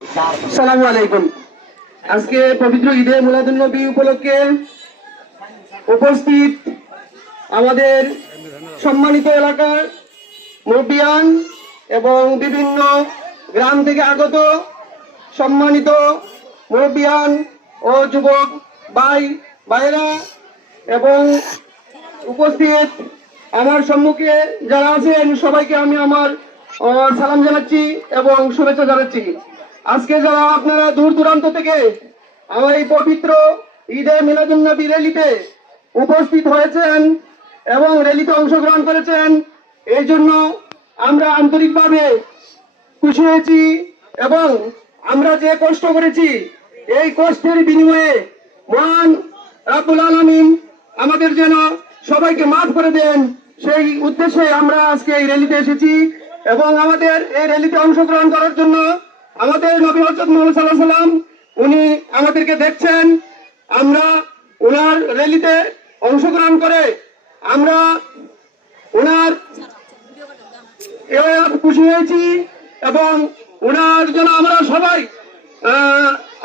আসসালামু আলাইকুম। আজকে পবিত্র ঈদে মিলাদুন্নবী উপলক্ষে উপস্থিত আমাদের সম্মানিত এলাকার মুরব্বিয়ান এবং বিভিন্ন গ্রাম থেকে আগত সম্মানিত মুরব্বিয়ান ও যুবক ভাইরা এবং উপস্থিত আমার সম্মুখে যারা আছেন সবাইকে আমি আমার সালাম জানাচ্ছি এবং শুভেচ্ছা জানাচ্ছি। আজকে যারা আপনারা দূর দূরান্ত থেকে আমার এই পবিত্র ঈদে মিলাদুন্নবী র্যালিতে উপস্থিত হয়েছেন এবং র্যালিতে অংশগ্রহণ করেছেন, এই জন্য আমরা আন্তরিকভাবে খুশি হয়েছি এবং আমরা যে কষ্ট করেছি এই কষ্টের বিনিময়ে মহান রব্বুল আলামিন আমাদের যেন সবাইকে মাফ করে দেন, সেই উদ্দেশ্যে আমরা আজকে এই র্যালিতে এসেছি। এবং আমাদের এই র্যালিতে অংশগ্রহণ করার জন্য আমাদের নবী হযরত মুহাম্মদ সাল্লাল্লাহু আলাইহি ওয়াসাল্লাম উনি আমাদেরকে দেখছেন। আমরা ওনার র্যালিতে অংশগ্রহণ করে আমরা ওনার খুশি হয়েছি এবং ওনার জন্য আমরা সবাই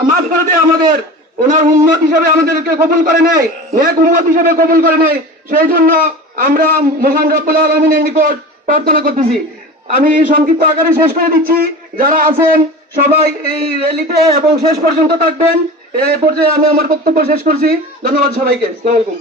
মাফ করে দেয়, আমাদের ওনার উম্মত হিসেবে আমাদেরকে কবুল করে নেয়, নেক উম্মত হিসেবে কবুল করে নেয়। সেই জন্য আমরা মহান রব্বুল আলামিনের নিকট প্রার্থনা করতেছি। আমি সংক্ষিপ্ত আকারে শেষ করে দিচ্ছি। যারা আছেন সবাই এই র্যালিতে এবং শেষ পর্যন্ত থাকবেন। এই পর্যায়ে আমি আমার বক্তব্য শেষ করছি। ধন্যবাদ সবাইকে। আসসালামু আলাইকুম।